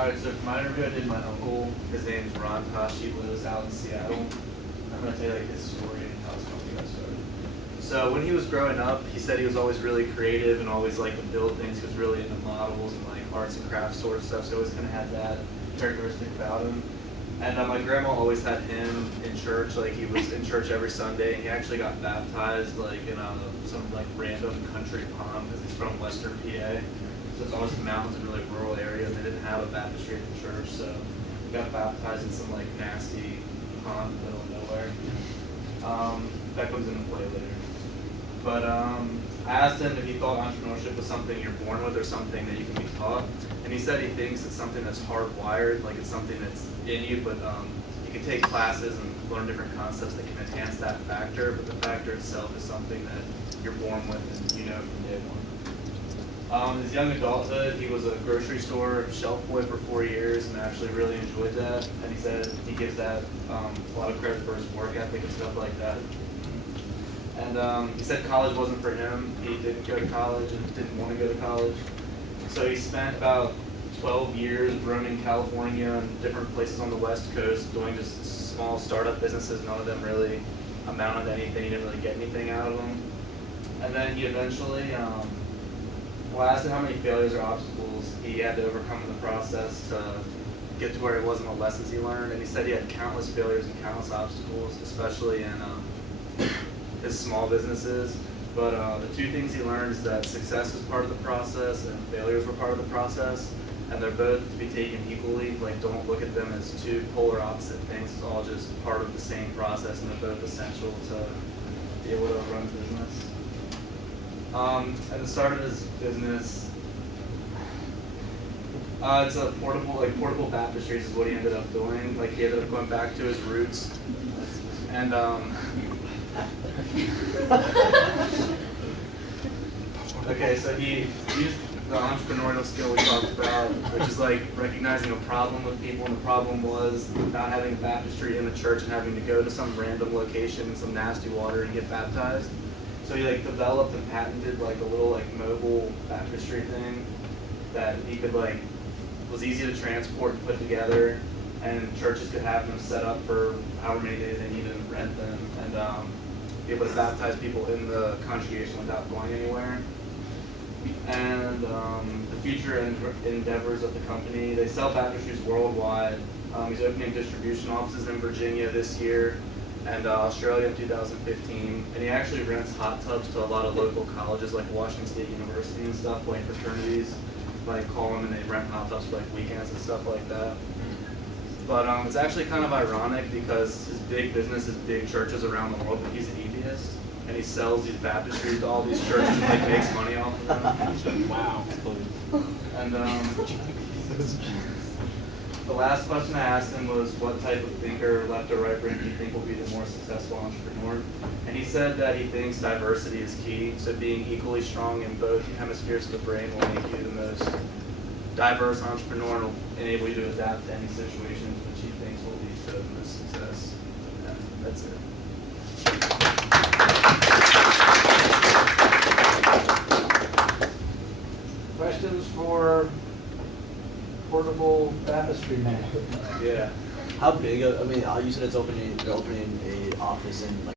Alright, so for my interview I did my uncle. His name's Ron Tosh. He lives out in Seattle. I'm going to tell you like his story and how his company got started. So when he was growing up, he said he was always really creative and always liked to build things. He was really into models and like arts and crafts sort of stuff, so he always kind of had that characteristic about him. And my grandma always had him in church, like he was in church every Sunday, and he actually got baptized like in some like random country pond because he's from Western PA. So it's always the mountains and really rural areas. They didn't have a baptistry at the church, so he got baptized in some like nasty pond in the middle of nowhere. That comes into play later. But I asked him if he thought entrepreneurship was something you're born with or something that you can be taught. And he said he thinks it's something that's hardwired, like it's something that's in you, but you can take classes and learn different concepts that can enhance that factor, but the factor itself is something that you're born with and you know from day one. His young adulthood, he was a grocery store shelf boy for 4 years and actually really enjoyed that. And he said he gives that a lot of credit for his work ethic and stuff like that. And he said college wasn't for him. He didn't go to college and didn't want to go to college. So he spent about 12 years roaming California and different places on the West Coast doing just small startup businesses. None of them really amounted to anything. He didn't really get anything out of them. And then he eventually, well, I asked him how many failures or obstacles he had to overcome in the process to get to where it wasn't the lessons he learned. And he said he had countless failures and countless obstacles, especially in his small businesses. But the two things he learned is that success is part of the process and failures were part of the process. And they're both to be taken equally. Like, don't look at them as two polar opposite things. It's all just part of the same process, and they're both essential to be able to run a business. At the start of his business, it's a portable baptistries is what he ended up doing. Like, he ended up going back to his roots. And okay, so he used the entrepreneurial skill we talked about, which is like recognizing a problem with people, and the problem was not having a baptistry in the church and having to go to some random location in some nasty water and get baptized. So he like developed and patented like a little like mobile baptistry thing that he could like, was easy to transport and put together, and churches could have them set up for however many days they needed and rent them, and be able to baptize people in the congregation without going anywhere. And the future endeavors of the company, they sell baptistries worldwide. He's opening distribution offices in Virginia this year and Australia in 2015. And he actually rents hot tubs to a lot of local colleges like Washington State University and stuff, like fraternities, like call them and they rent hot tubs for like weekends and stuff like that. But it's actually kind of ironic because his big business is big churches around the world, but he's an atheist. And he sells these baptistries to all these churches and like makes money off of them. Wow. And the last question I asked him was, what type of thinker, left or right brain, do you think will be the more successful entrepreneur? And he said that he thinks diversity is key. So being equally strong in both hemispheres of the brain will make you the most diverse entrepreneur and will enable you to adapt to any situations, which he thinks will lead to the most success. And that's it. Questions for portable baptistry man? Yeah. How big? I mean, you said they're opening a office in like